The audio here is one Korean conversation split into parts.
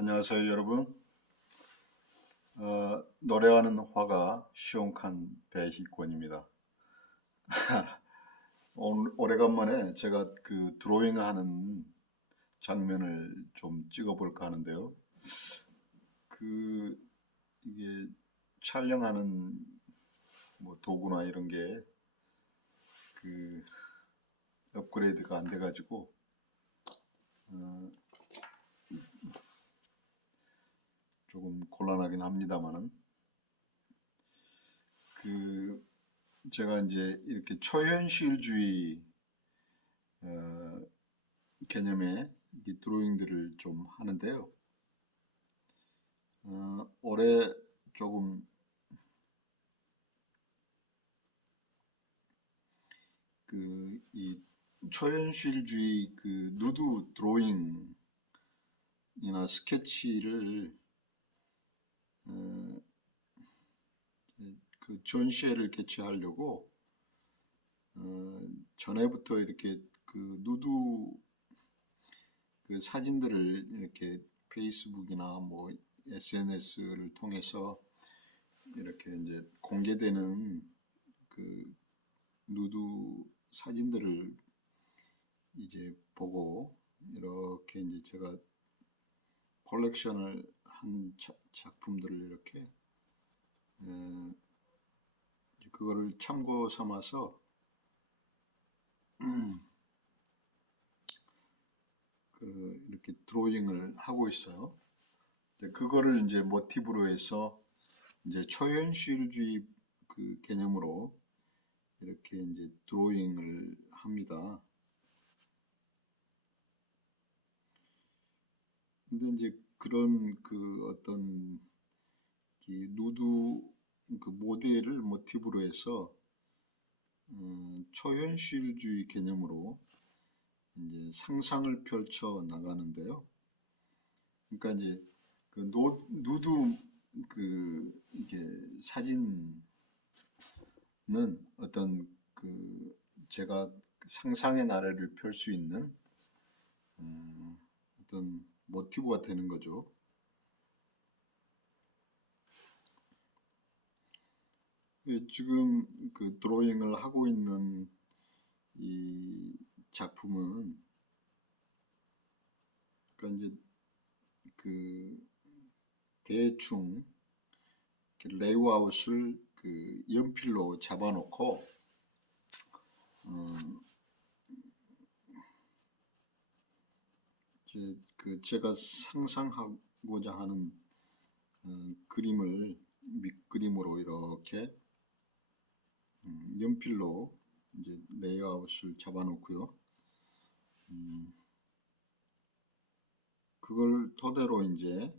안녕하세요, 여러분. 노래하는 화가 시온칸 배희권입니다. 오래간만에 제가 그 드로잉하는 장면을 좀 찍어볼까 하는데요. 그 이게 촬영하는 뭐 도구나 이런 게 그 업그레이드가 안 돼가지고 조금 곤란하긴 합니다만은 그 제가 이제 이렇게 초현실주의 개념의 이 드로잉들을 좀 하는데요. 올해 조금 그 이 초현실주의 그 누드 드로잉이나 스케치를 어, 그 전시회를 개최하려고 전에부터 이렇게 그 누드 그 사진들을 이렇게 페이스북이나 뭐 SNS를 통해서 이렇게 이제 공개되는 그 누드 사진들을 이제 보고 이렇게 이제 제가 컬렉션을 한 작품들을 이렇게 그거를 참고 삼아서 이렇게 드로잉을 하고 있어요. 그거를 이제 모티브로 해서 이제 초현실주의 그 개념으로 이렇게 이제 드로잉을 합니다. 근데 이제 그런 그 어떤 이 누드 그 모델을 모티브로 해서 초현실주의 개념으로 이제 상상을 펼쳐 나가는데요. 그러니까 이제 그 누드 그 이게 사진은 어떤 그 제가 상상의 나래를 펼 수 있는 어떤 모티브가 되는 거죠. 지금 그 드로잉을 하고 있는 이 작품은 그러니까 이제 그 대충 레이아웃을 그 연필로 잡아놓고 이제 그 제가 상상하고자 하는 그림을 밑그림으로 이렇게 연필로 이제 레이아웃을 잡아놓고요. 그걸 토대로 이제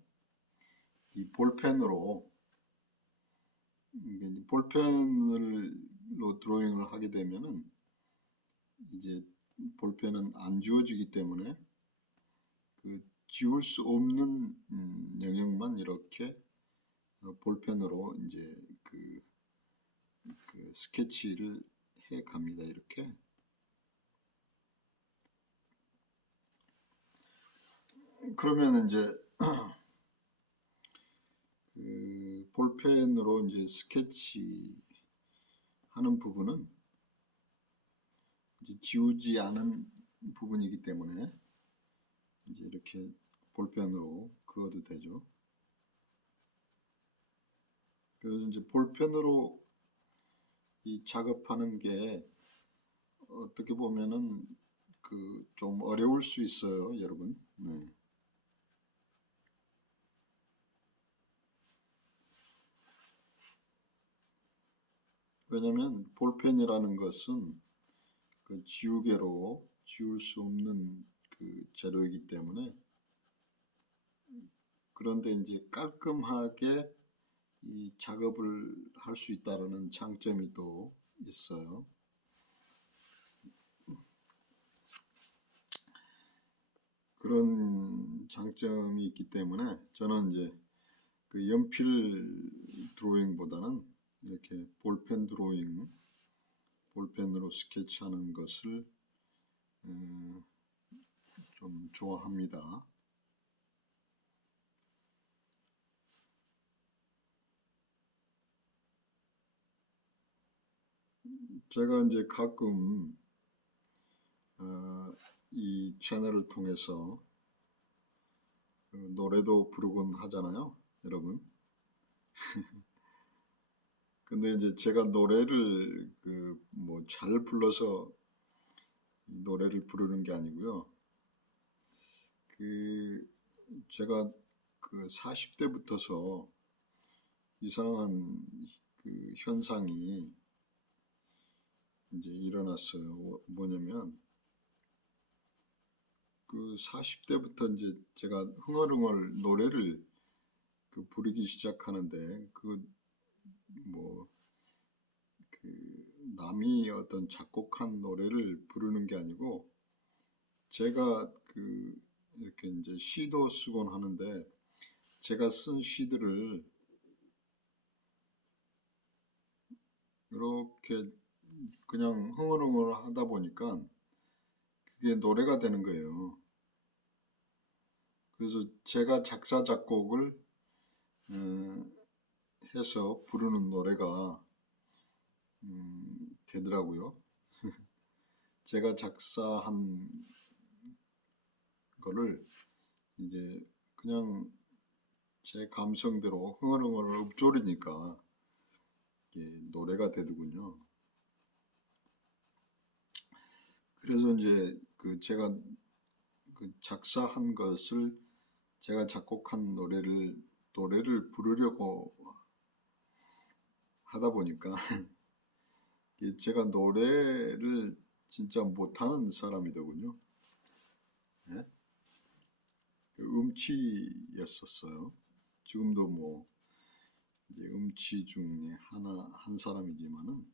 이 볼펜으로 이제 볼펜으로 드로잉을 하게 되면은 이제 볼펜은 안 지워지기 때문에 그 지울 수 없는 영역만 이렇게 볼펜으로 이제 그 스케치를 해 갑니다. 이렇게. 그러면 이제 그 볼펜으로 이제 스케치 하는 부분은 이제 지우지 않은 부분이기 때문에 이제 이렇게 볼펜으로 그어도 되죠. 그래서 이제 볼펜으로 이 작업하는 게 어떻게 보면은 그 좀 어려울 수 있어요, 여러분. 네. 왜냐면 볼펜이라는 것은 그 지우개로 지울 수 없는 그 재료이기 때문에 그런데 이제 깔끔하게 이 작업을 할 수 있다는 장점이 또 있어요. 그런 장점이 있기 때문에 저는 이제 그 연필 드로잉보다는 이렇게 볼펜 드로잉, 볼펜으로 스케치하는 것을 좀 좋아합니다. 제가 이제 가끔 이 채널을 통해서 노래도 부르곤 하잖아요, 여러분. 근데 이제 제가 노래를 뭐 잘 불러서 이 노래를 부르는 게 아니고요. 제가 40대부터서 이상한 현상이 이제 일어났어요. 뭐냐면 40대부터 이제 제가 흥얼흥얼 노래를 부르기 시작하는데 뭐 남이 어떤 작곡한 노래를 부르는 게 아니고 제가 이렇게 이제 시도 쓰곤 하는데 제가 쓴 시들을 이렇게 그냥 흥얼흥얼 하다 보니까 그게 노래가 되는 거예요. 그래서 제가 작사 작곡을 해서 부르는 노래가 되더라고요. 제가 작사한 거를 이제 그냥 제 감성대로 흥얼흥얼 읊조리니까 이게 노래가 되더군요. 그래서 이제 제가 작사한 것을 제가 작곡한 노래를 부르려고 하다 보니까 제가 노래를 진짜 못하는 사람이더군요. 네? 음치였었어요. 지금도 뭐 이제 음치 중에 한 사람이지만은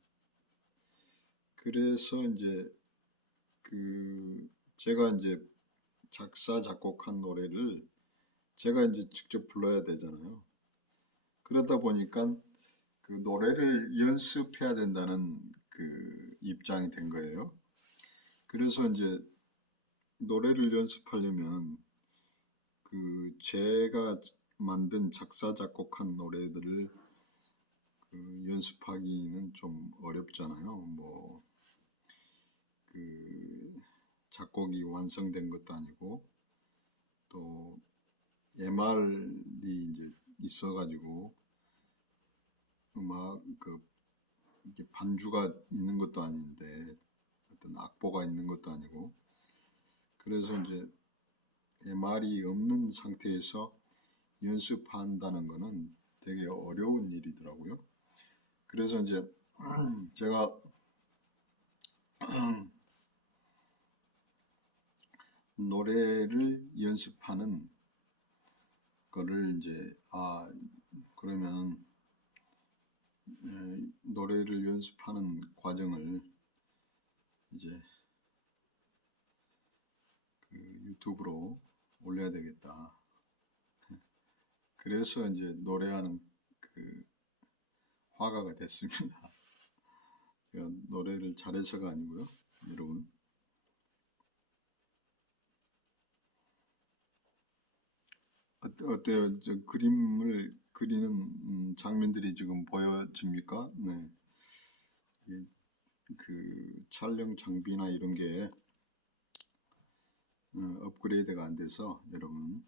그래서 이제 제가 이제 작사 작곡한 노래를 제가 이제 직접 불러야 되잖아요. 그러다 보니까 노래를 연습해야 된다는 입장이 된 거예요. 그래서 이제 노래를 연습하려면 제가 만든 작사 작곡한 노래들을 연습하기는 좀 어렵잖아요. 뭐 작곡이 완성된 것도 아니고 또 MR이 이제 있어가지고 음악 이게 반주가 있는 것도 아닌데 어떤 악보가 있는 것도 아니고 그래서 이제 MR이 없는 상태에서 연습한다는 거는 되게 어려운 일이더라고요. 그래서 이제 제가 노래를 연습하는 거를 이제 그러면 노래를 연습하는 과정을 이제 유튜브로 올려야 되겠다. 그래서 이제 노래하는 화가가 됐습니다. 제가 노래를 잘해서가 아니고요, 여러분. 어때요? 저 그림을 그리는 장면들이 지금 보여집니까? 네. 촬영 장비나 이런 게 업그레이드가 안 돼서 여러분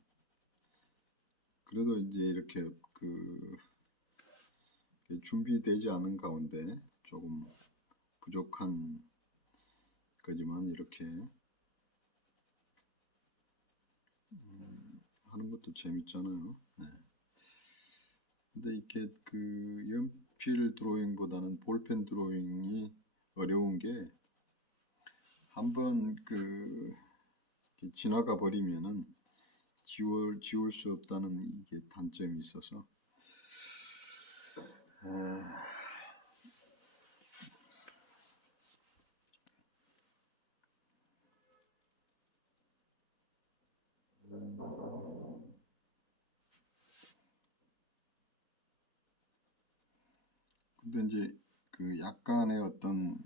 그래도 이제 이렇게 준비되지 않은 가운데 조금 부족한 거지만 이렇게 하는 것도 재밌잖아요. 네. 근데 이렇게 연필 드로잉보다는 볼펜 드로잉이 어려운 게 한번 지나가 버리면은 지울 수 없다는 이게 단점이 있어서 근데 이제 약간의 어떤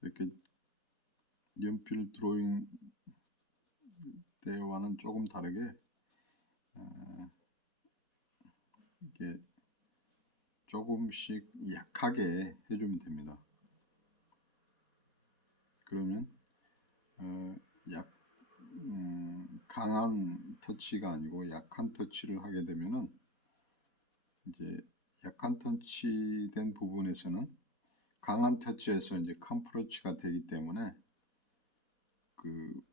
이렇게 연필 드로잉 때와는 조금 다르게 이게 조금씩 약하게 해주면 됩니다. 그러면 약 강한 터치가 아니고 약한 터치를 하게 되면은 이제 약한 터치된 부분에서는 강한 터치에서 이제 컴프로치가 되기 때문에 그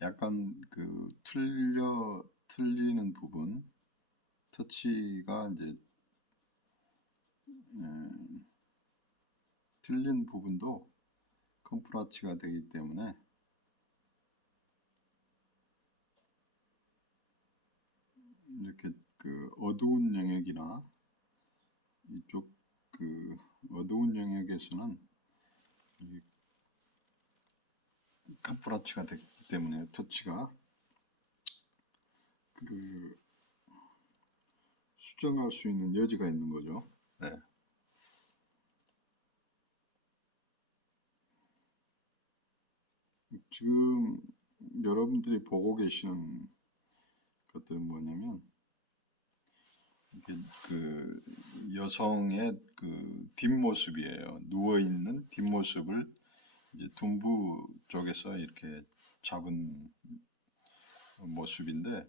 약간 그 틀리는 부분 터치가 이제 틀린 부분도 컴프로치가 되기 때문에 이렇게 그 어두운 영역이나 이쪽 그 어두운 영역에서는 이 컴프로치가 되기 때문에 터치가 그 수정할 수 있는 여지가 있는 거죠. 네. 지금 여러분들이 보고 계시는 것들은 뭐냐면 이게 그 여성의 그 뒷모습이에요. 누워 있는 뒷모습을 이제 둔부 쪽에서 이렇게 잡은 모습인데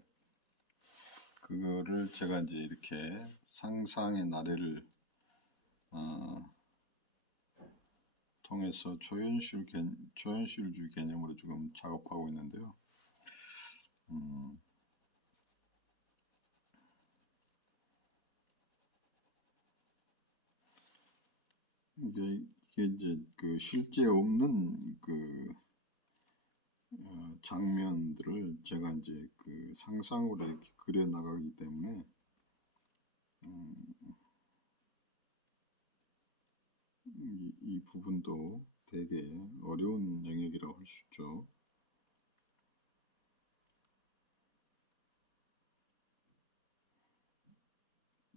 그거를 제가 이제 이렇게 상상의 나래를 통해서 조연실주 개념으로 지금 작업하고 있는데요. 이게 이제 그 실제 없는 그 장면들을 제가 이제 그 상상으로 이렇게 그려 나가기 때문에 이 부분도 되게 어려운 영역이라고 할 수 있죠.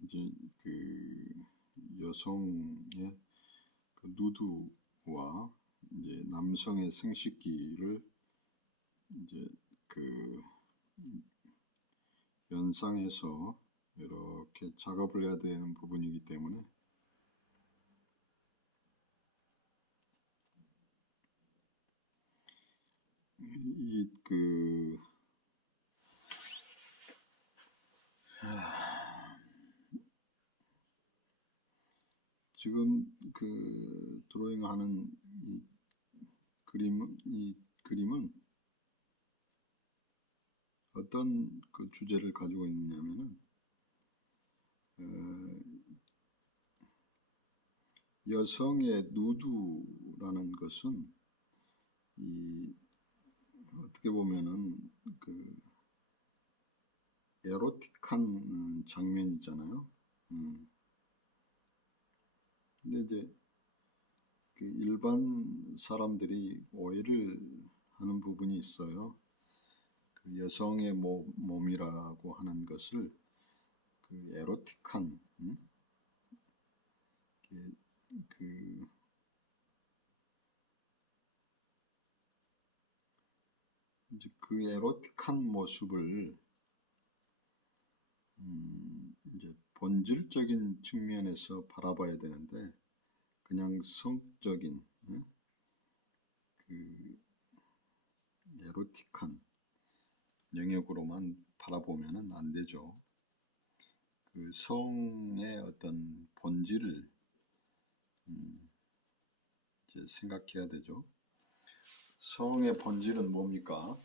이제 그 여성의 그 누드와 이제 남성의 생식기를 이제 그 연상해서 이렇게 작업을 해야 되는 부분이기 때문에 이그 지금 그 드로잉하는 이 그림은 어떤 그 주제를 가지고 있느냐면은 여성의 누드라는 것은 이 어떻게 보면은 그 에로틱한 장면이잖아요. 근데 이제 그 일반 사람들이 오해를 하는 부분이 있어요. 그 여성의 몸이라고 하는 것을 그 에로틱한 그 이제 그 에로틱한 모습을 이제 본질적인 측면에서 바라봐야 되는데 그냥 성적인 그 에로틱한 영역으로만 바라보면은 안 되죠. 그 성의 어떤 본질을 이제 생각해야 되죠. 성의 본질은 뭡니까?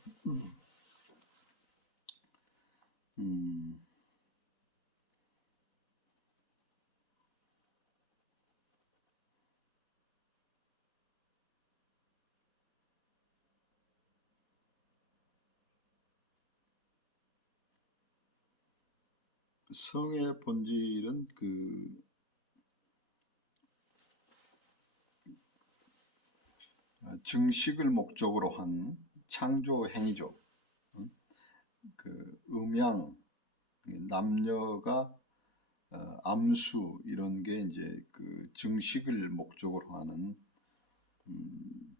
성의 본질은 그 증식을 목적으로 한 창조 행위죠. 그 음양, 남녀가 암수 이런 게 이제 그 증식을 목적으로 하는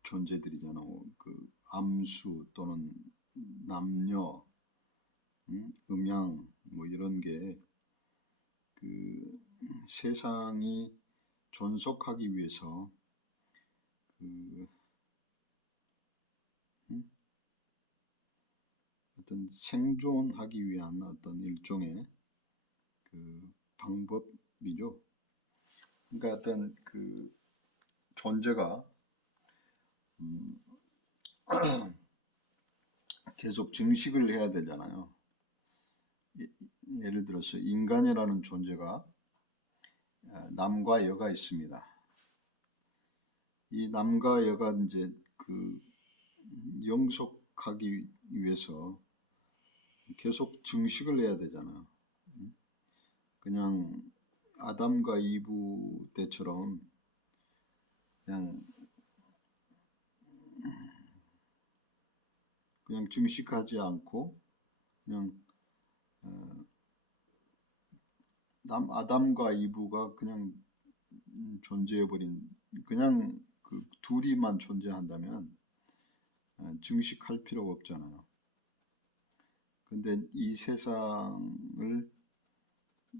존재들이잖아요. 그 암수 또는 남녀, 음양 뭐 이런 게 그 세상이 존속하기 위해서 그 어떤 생존하기 위한 어떤 일종의 그 방법이죠. 그러니까 어떤 그 존재가 계속 증식을 해야 되잖아요. 예를 들어서 인간이라는 존재가 남과 여가 있습니다. 이 남과 여가 이제 그 영속하기 위해서 계속 증식을 해야 되잖아요. 그냥 아담과 이브 때처럼 그냥 증식하지 않고 그냥 아담과 이브가 그냥 존재해버린 그냥 그 둘이만 존재한다면 증식할 필요가 없잖아요. 근데 이 세상을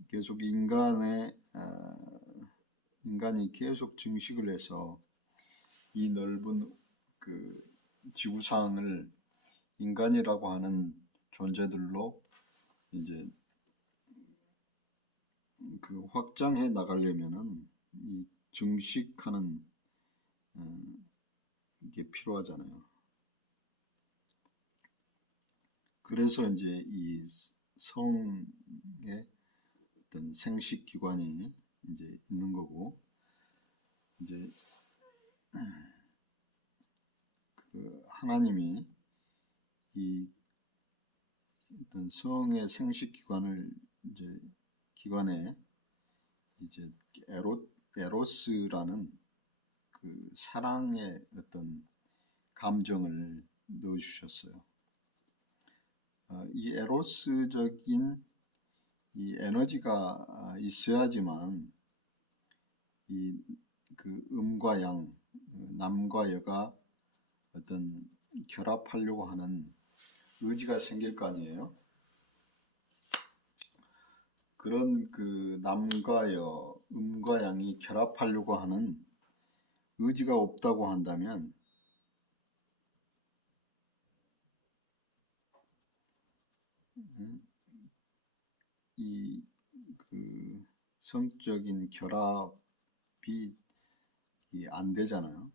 계속 인간이 계속 증식을 해서 이 넓은 그 지구상을 인간이라고 하는 존재들로 이제 그 확장해 나가려면은 이 증식하는 게 필요하잖아요. 그래서 이제 이 성의 어떤 생식 기관이 이제 있는 거고, 이제 그 하나님이 이 어떤 성의 생식 기관을 이제 기관에 이제 에로스라는 그 사랑의 어떤 감정을 넣어주셨어요. 이 에로스적인 이 에너지가 있어야지만 이 그 음과 양, 남과 여가 어떤 결합하려고 하는 의지가 생길 거 아니에요. 그런 그 남과 여, 음과 양이 결합하려고 하는 의지가 없다고 한다면 이 그 성적인 결합이 안 되잖아요.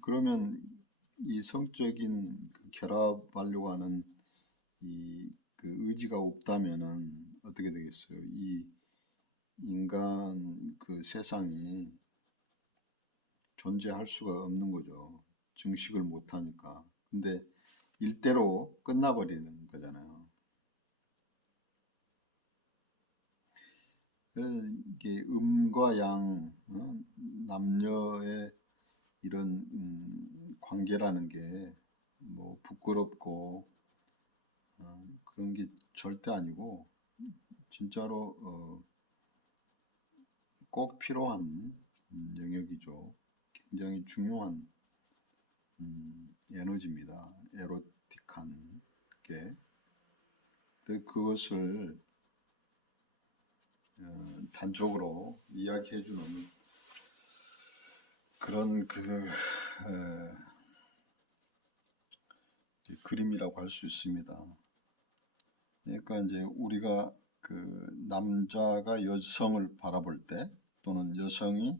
그러면 이 성적인 그 결합하려고 하는 이 그 의지가 없다면은 어떻게 되겠어요? 이 인간 그 세상이 존재할 수가 없는 거죠. 증식을 못 하니까. 근데 일대로 끝나버리는 거잖아요. 이게 음과 양, 남녀의 이런 관계라는 게 뭐 부끄럽고 그런 게 절대 아니고 진짜로 꼭 필요한 영역이죠. 굉장히 중요한 에너지입니다. 에로틱한 게. 그것을 단적으로 이야기해주는 그런 그림이라고 할 수 있습니다. 그러니까 이제 우리가 그 남자가 여성을 바라볼 때 또는 여성이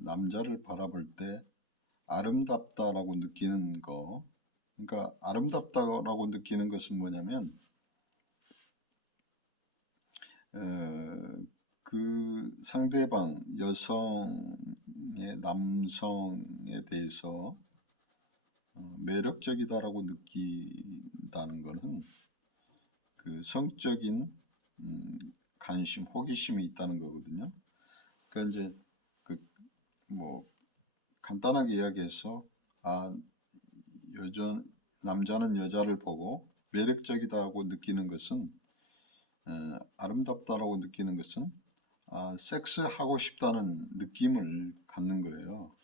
남자를 바라볼 때 아름답다라고 느끼는 거, 그러니까 아름답다라고 느끼는 것은 뭐냐면 그 상대방 여성의 남성에 대해서 매력적이다라고 느낀다는 것은 그 성적인 관심, 호기심이 있다는 거거든요. 그러니까 이제 그 뭐 간단하게 이야기해서 남자는 여자를 보고 매력적이다고 느끼는 것은 아름답다라고 느끼는 것은 섹스하고 싶다는 느낌을 갖는 거예요.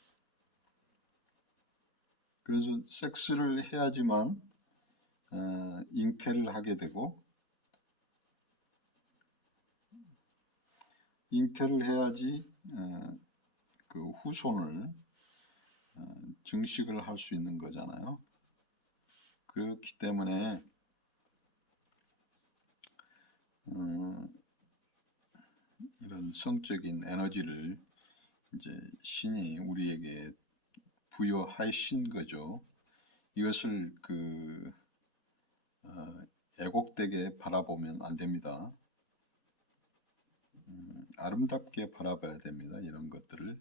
그래서 섹스를 해야지만 잉태를 하게 되고, 잉태를 해야지 그 후손을 증식을 할 수 있는 거잖아요. 그렇기 때문에 이런 성적인 에너지를 이제 신이 우리에게 부여하신 거죠. 이것을 애곡되게 바라보면 안 됩니다. 아름답게 바라봐야 됩니다. 이런 것들을.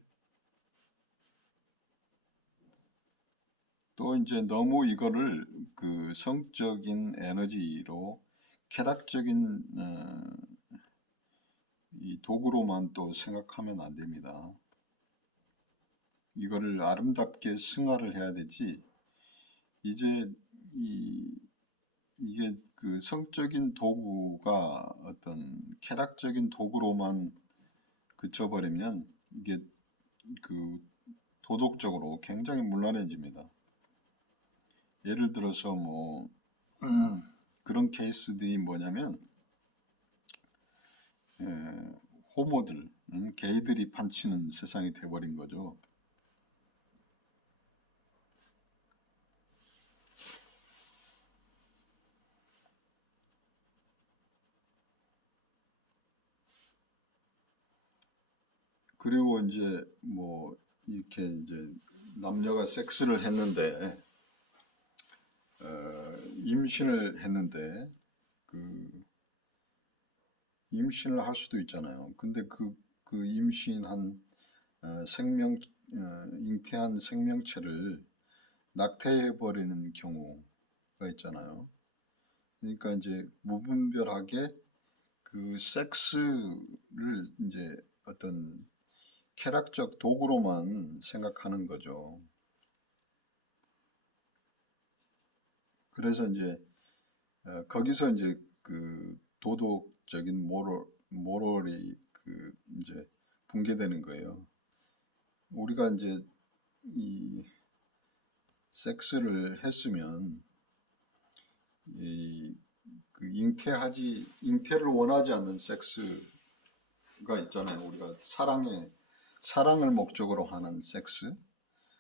또 이제 너무 이거를 그 성적인 에너지로 쾌락적인 이 도구로만 또 생각하면 안 됩니다. 이거를 아름답게 승화를 해야 되지. 이제 이게 그 성적인 도구가 어떤 쾌락적인 도구로만 그쳐버리면 이게 그 도덕적으로 굉장히 문란해집니다. 예를 들어서 뭐 그런 케이스들이 뭐냐면 호모들, 게이들이 판치는 세상이 돼버린 거죠. 그리고 이제 뭐 이렇게 이제 남녀가 섹스를 했는데 임신을 했는데 그 임신을 할 수도 있잖아요. 근데 그 임신한 잉태한 생명체를 낙태해 버리는 경우가 있잖아요. 그러니까 이제 무분별하게 그 섹스를 이제 어떤 쾌락적 도구로만 생각하는 거죠. 그래서 이제 거기서 이제 그 도덕적인 모럴이 그 이제 붕괴되는 거예요. 우리가 이제 이 섹스를 했으면 그 잉태를 원하지 않는 섹스가 있잖아요. 우리가 사랑을 목적으로 하는 섹스.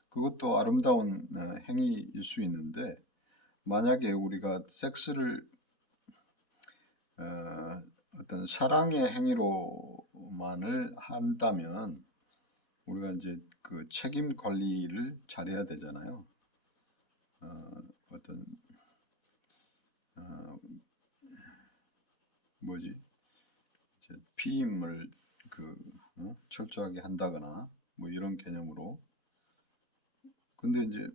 그것도 아름다운 행위일 수 있는데, 만약에 우리가 섹스를 어떤 사랑의 행위로만을 한다면 우리가 이제 그 책임 관리를 잘해야 되잖아요. 어떤 뭐지? 피임을 철저하게 한다거나 뭐 이런 개념으로. 근데 이제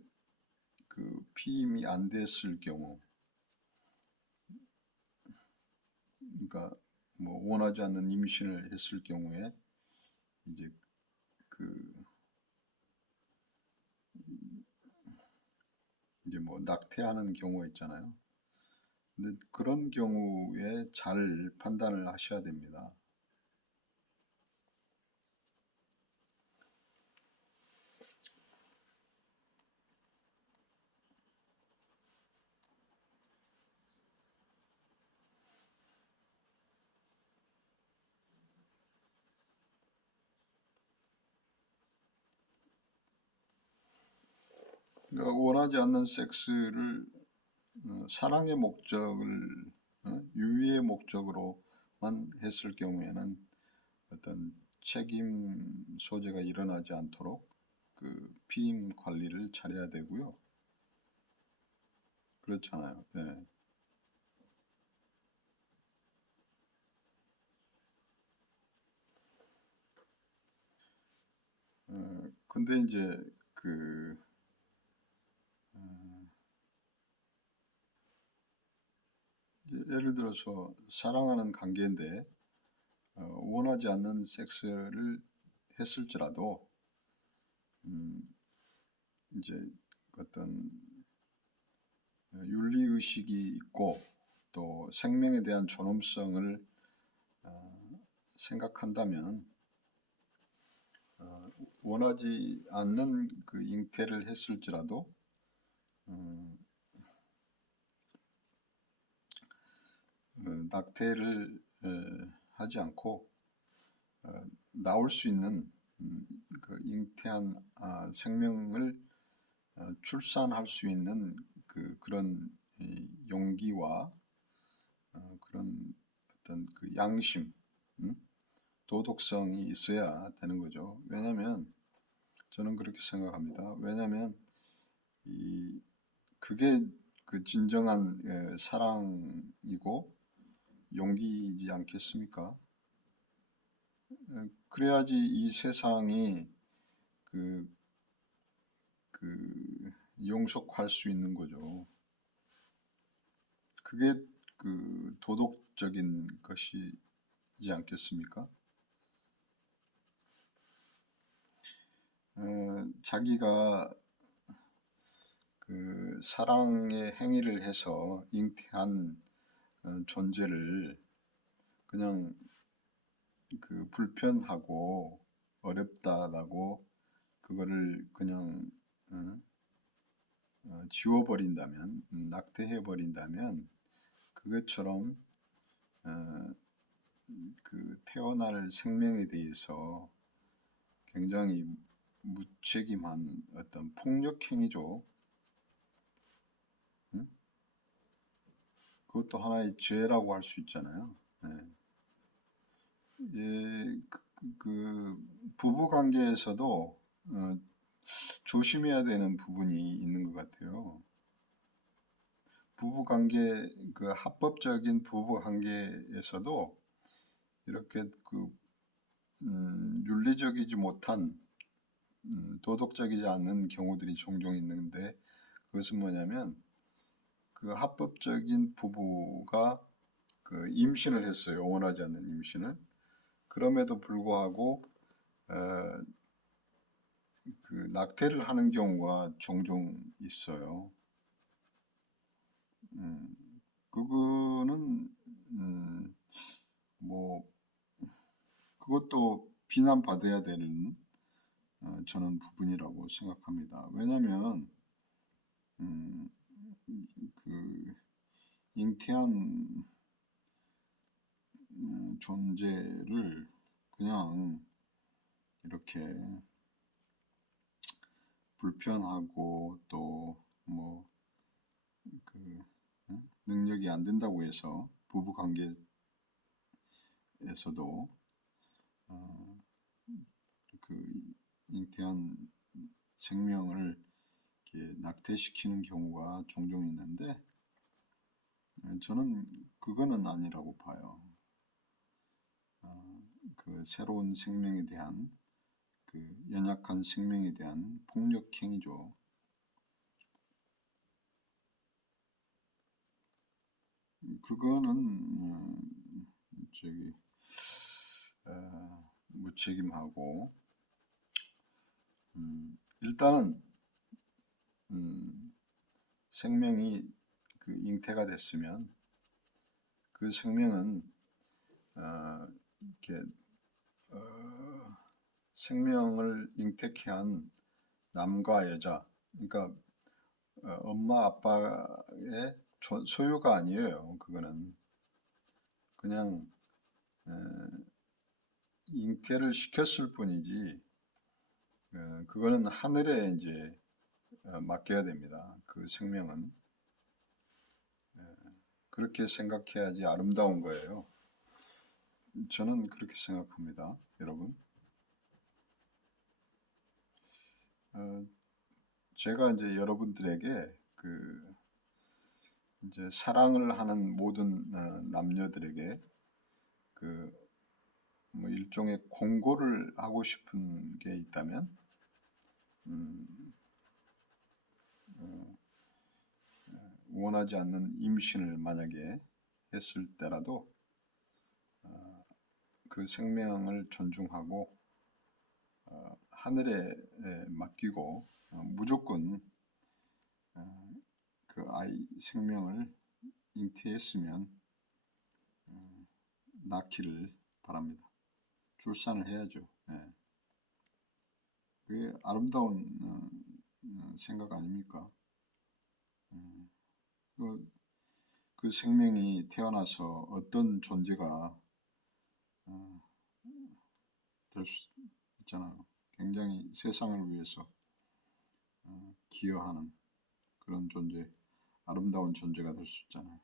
그 피임이 안 됐을 경우, 그러니까 뭐 원하지 않는 임신을 했을 경우에 이제 그 이제 뭐 낙태하는 경우가 있잖아요. 근데 그런 경우에 잘 판단을 하셔야 됩니다. 그러니까 원하지 않는 섹스를 사랑의 목적을 유의의 목적으로만 했을 경우에는 어떤 책임 소재가 일어나지 않도록 그 피임 관리를 잘해야 되고요. 그렇잖아요. 네. 근데 이제 그 예를 들어서 사랑하는 관계인데 원하지 않는 섹스를 했을지라도 이제 어떤 윤리 의식이 있고 또 생명에 대한 존엄성을 생각한다면 원하지 않는 그 잉태를 했을지라도 낙태를 하지 않고 나올 수 있는 그 잉태한 생명을 출산할 수 있는 그런 용기와 그런 어떤 그 양심, 도덕성이 있어야 되는 거죠. 왜냐하면 저는 그렇게 생각합니다. 왜냐하면 그게 그 진정한 사랑이고 용기이지 않겠습니까? 그래야지 이 세상이 그 용속할 수 있는 거죠. 그게 그 도덕적인 것이지 않겠습니까? 자기가 그 사랑의 행위를 해서 잉태한 존재를 그냥 그 불편하고 어렵다라고 그거를 그냥 지워버린다면, 낙태해버린다면 그것처럼 그 태어날 생명에 대해서 굉장히 무책임한 어떤 폭력행위죠. 그것도 하나의 죄라고 할 수 있잖아요. 예, 부부 관계에서도 조심해야 되는 부분이 있는 것 같아요. 부부 관계, 그 합법적인 부부 관계에서도 이렇게 윤리적이지 못한 도덕적이지 않는 경우들이 종종 있는데, 그것은 뭐냐면 그 합법적인 부부가 그 임신을 했어요. 원하지 않는 임신을. 그럼에도 불구하고 그 낙태를 하는 경우가 종종 있어요. 그거는 뭐 그것도 비난받아야 되는 저는 부분이라고 생각합니다. 왜냐하면 그 잉태한 존재를 그냥 이렇게 불편하고 또 뭐 그 능력이 안 된다고 해서 부부 관계에서도 그 잉태한 생명을 이렇게 낙태시키는 경우가 종종 있는데 저는 그거는 아니라고 봐요. 그 새로운 생명에 대한 그 연약한 생명에 대한 폭력행위죠. 그거는 저기 무책임하고 일단은 생명이 그 잉태가 됐으면 그 생명은 이렇게 생명을 잉태케 한 남과 여자, 그러니까 엄마 아빠의 소유가 아니에요. 그거는 그냥 잉태를 시켰을 뿐이지 그거는 하늘에 이제 맡겨야 됩니다. 그 생명은 그렇게 생각해야지 아름다운 거예요. 저는 그렇게 생각합니다, 여러분. 제가 이제 여러분들에게 그 이제 사랑을 하는 모든 남녀들에게 그 뭐 일종의 공고를 하고 싶은 게 있다면 원하지 않는 임신을 만약에 했을 때라도 그 생명을 존중하고 하늘에 맡기고 무조건 그 아이 생명을 잉태했으면 낳기를 바랍니다. 출산을 해야죠. 그게 아름다운 생각 아닙니까? 그 그 생명이 태어나서 어떤 존재가 될 수 있잖아요. 굉장히 세상을 위해서 기여하는 그런 존재, 아름다운 존재가 될 수 있잖아요.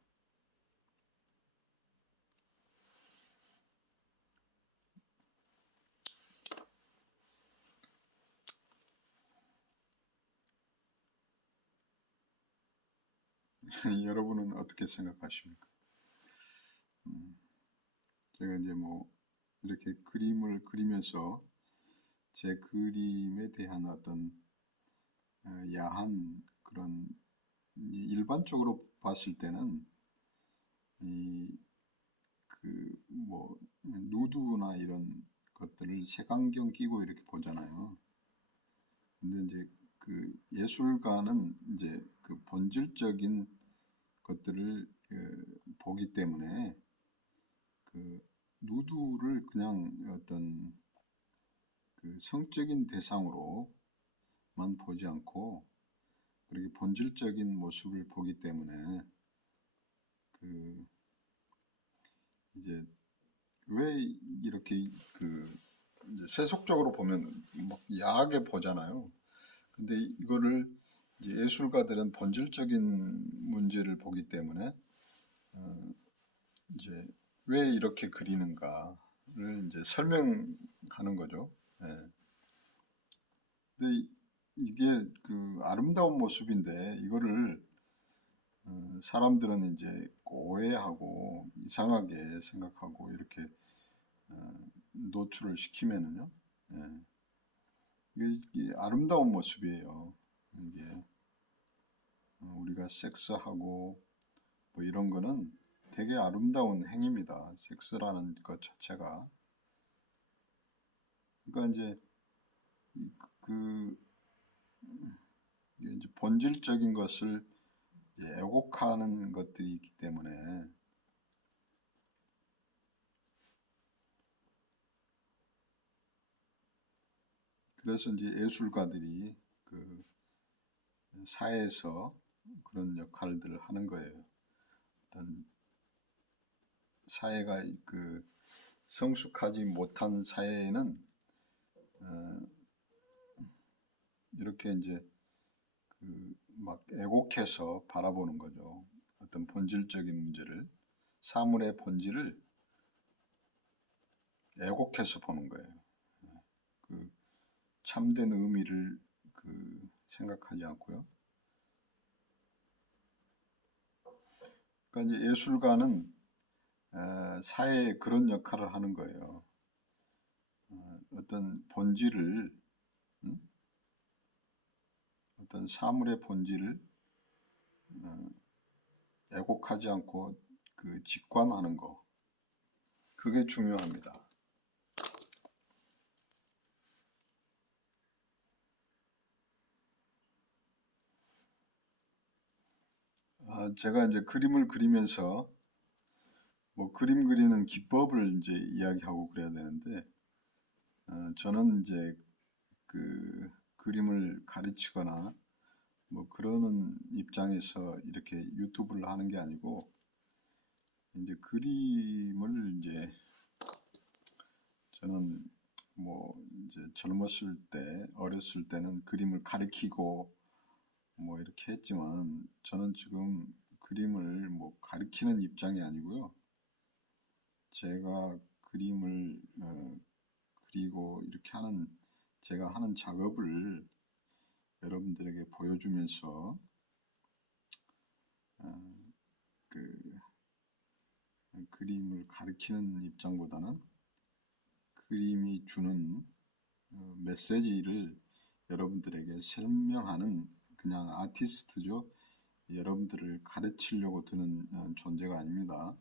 여러분은 어떻게 생각하십니까? 제가 이제 뭐 이렇게 그림을 그리면서 제 그림에 대한 어떤 야한 그런 일반적으로 봤을 때는 이 그 뭐 누드나 이런 것들을 색안경 끼고 이렇게 보잖아요. 근데 이제 그 예술가는 이제 그 본질적인 것들을 보기 때문에 그 누드를 그냥 어떤 그 성적인 대상으로만 보지 않고 그렇게 본질적인 모습을 보기 때문에 그 이제 왜 이렇게 그 이제 세속적으로 보면 막 야하게 보잖아요. 근데 이거를 이제 예술가들은 본질적인 문제를 보기 때문에 이제 왜 이렇게 그리는가를 이제 설명하는 거죠. 예. 근데 이게 그 아름다운 모습인데 이거를 사람들은 이제 오해하고 이상하게 생각하고 이렇게 노출을 시키면은요. 예. 이게 아름다운 모습이에요. 이게 우리가 섹스하고 뭐 이런 거는 되게 아름다운 행위입니다. 섹스라는 것 자체가. 그러니까 이제 그 이제 본질적인 것을 이제 애곡하는 것들이 있기 때문에 그래서 이제 예술가들이 그 사회에서 그런 역할들을 하는 거예요. 어떤 사회가 그 성숙하지 못한 사회에는 이렇게 이제 그 막 애곡해서 바라보는 거죠. 어떤 본질적인 문제를 사물의 본질을 애곡해서 보는 거예요. 그 참된 의미를 그 생각하지 않고요. 그러니까 이제 예술가는 사회에 그런 역할을 하는 거예요. 어떤 본질을 어떤 사물의 본질을 애곡하지 않고 그 직관하는 거 그게 중요합니다. 제가 이제 그림을 그리면서 뭐 그림 그리는 기법을 이제 이야기하고 그래야 되는데 저는 이제 그 그림을 가르치거나 뭐 그러는 입장에서 이렇게 유튜브를 하는 게 아니고 이제 그림을 이제 저는 뭐 이제 젊었을 때 어렸을 때는 그림을 가르치고 뭐 이렇게 했지만 저는 지금 그림을 뭐 가르치는 입장이 아니고요. 제가 그림을 그리고 이렇게 하는 제가 하는 작업을 여러분들에게 보여주면서 그 그림을 가르치는 입장보다는 그림이 주는 메시지를 여러분들에게 설명하는 그냥 아티스트죠. 여러분들을 가르치려고 드는 존재가 아닙니다.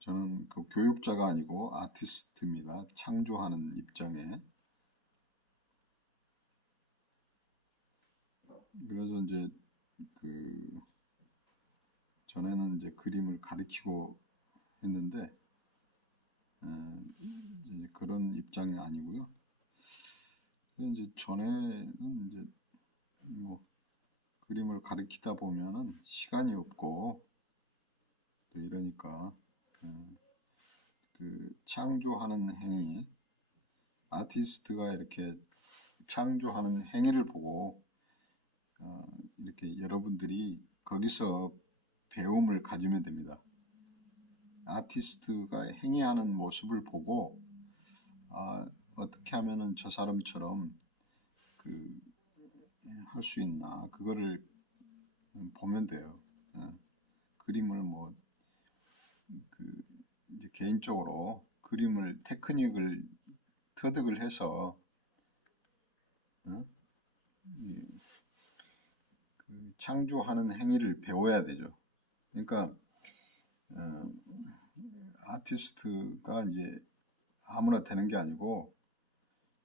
저는 그 교육자가 아니고 아티스트입니다. 창조하는 입장에. 그래서 이제 그 전에는 이제 그림을 가르치고 했는데 이제 그런 입장이 아니고요. 이제 전에는 이제 뭐 그림을 가리키다 보면은 시간이 없고 또 이러니까 그 창조하는 행위, 아티스트가 이렇게 창조하는 행위를 보고 이렇게 여러분들이 거기서 배움을 가지면 됩니다. 아티스트가 행위하는 모습을 보고 어떻게 하면은 저 사람처럼 할 수 있나 그거를 보면 돼요. 그림을 뭐 이제 개인적으로 그림을 테크닉을 터득을 해서 창조하는 행위를 배워야 되죠. 그러니까 아티스트가 이제 아무나 되는 게 아니고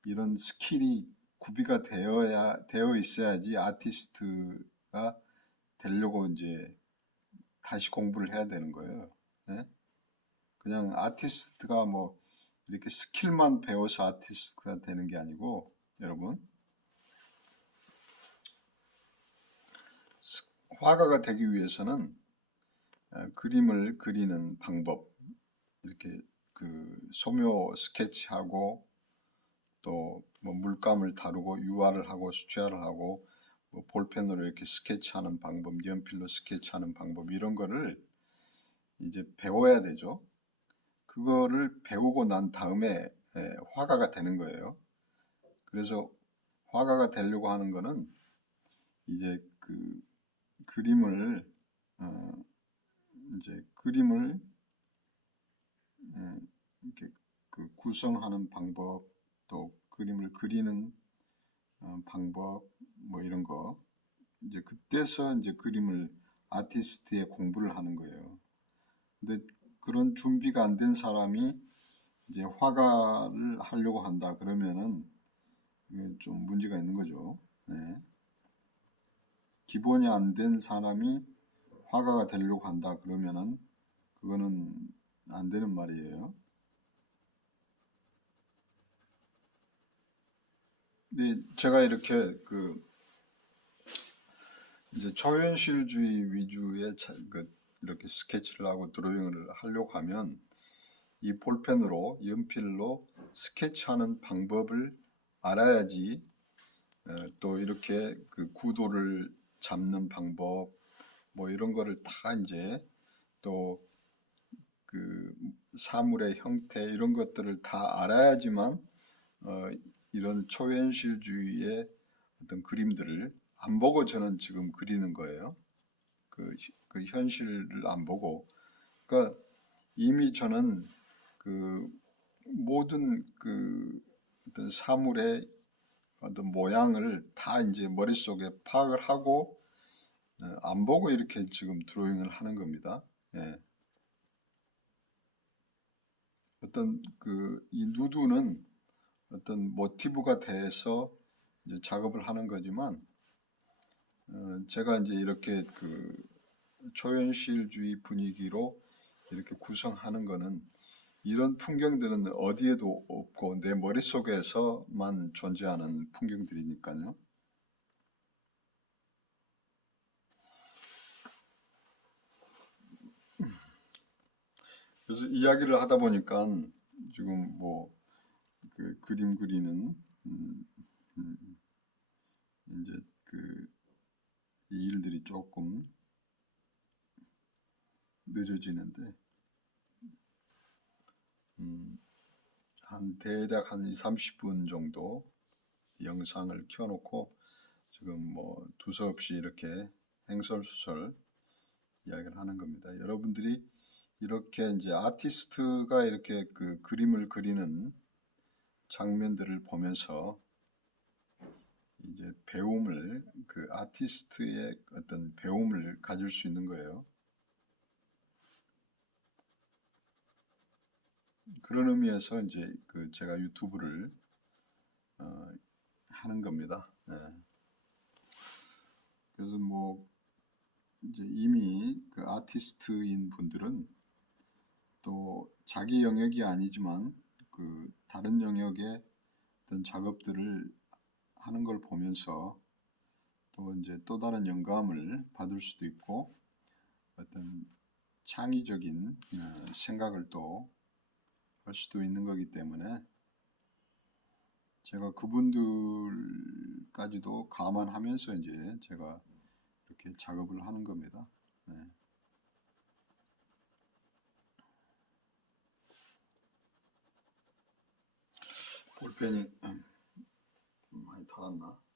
이런 스킬이 구비가 되어 있어야지 아티스트가 되려고 이제 다시 공부를 해야 되는 거예요. 네? 그냥 아티스트가 뭐 이렇게 스킬만 배워서 아티스트가 되는 게 아니고 여러분 화가가 되기 위해서는 그림을 그리는 방법 이렇게 그 소묘 스케치하고 또 뭐 물감을 다루고 유화를 하고 수채화를 하고 뭐 볼펜으로 이렇게 스케치하는 방법, 연필로 스케치하는 방법 이런 거를 이제 배워야 되죠. 그거를 배우고 난 다음에 화가가 되는 거예요. 그래서 화가가 되려고 하는 거는 이제 그 그림을 이제 그림을 이렇게 그 구성하는 방법 또 그림을 그리는 방법 뭐 이런 거 이제 그때서 이제 그림을 아티스트의 공부를 하는 거예요. 근데 그런 준비가 안 된 사람이 이제 화가를 하려고 한다 그러면은 이게 좀 문제가 있는 거죠. 네. 기본이 안 된 사람이 화가가 되려고 한다 그러면은 그거는 안 되는 말이에요. 근데 제가 이렇게 그 이제 초현실주의 위주의 이렇게 스케치를 하고 드로잉을 하려고 하면 이 볼펜으로 연필로 스케치하는 방법을 알아야지 또 이렇게 그 구도를 잡는 방법 뭐 이런 거를 다 이제 또 그 사물의 형태 이런 것들을 다 알아야지만 어, 이런 초현실주의의 어떤 그림들을 안 보고 저는 지금 그리는 거예요. 그 현실을 안 보고. 그러니까 이미 저는 그 모든 그 어떤 사물의 어떤 모양을 다 이제 머릿속에 파악을 하고 안 보고 이렇게 지금 드로잉을 하는 겁니다. 예. 어떤 그 이 누드는 어떤 모티브가 돼서 이제 작업을 하는 거지만 제가 이제 이렇게 그 초현실주의 분위기로 이렇게 구성하는 거는 이런 풍경들은 어디에도 없고 내 머릿속에서만 존재하는 풍경들이니까요. 그래서 이야기를 하다 보니까 지금 뭐 그 그림 그리는 이제 그 이 일들이 조금 늦어지는데 한 대략 한 2, 30분 정도 영상을 켜놓고 지금 뭐 두서없이 이렇게 행설수설 이야기를 하는 겁니다. 여러분들이 이렇게 이제 아티스트가 이렇게 그 그림을 그리는 장면들을 보면서 이제 배움을 그 아티스트의 어떤 배움을 가질 수 있는 거예요. 그런 의미에서 이제 그 제가 유튜브를 하는 겁니다. 네. 그래서 뭐 이제 이미 그 아티스트인 분들은 또 자기 영역이 아니지만 그 다른 영역의 어떤 작업들을 하는 걸 보면서 또 이제 또 다른 영감을 받을 수도 있고 어떤 창의적인 생각을 또 할 수도 있는 거기 때문에 제가 그분들까지도 감안하면서 이제 제가 이렇게 작업을 하는 겁니다. 네. 볼펜이 많이 닳았나?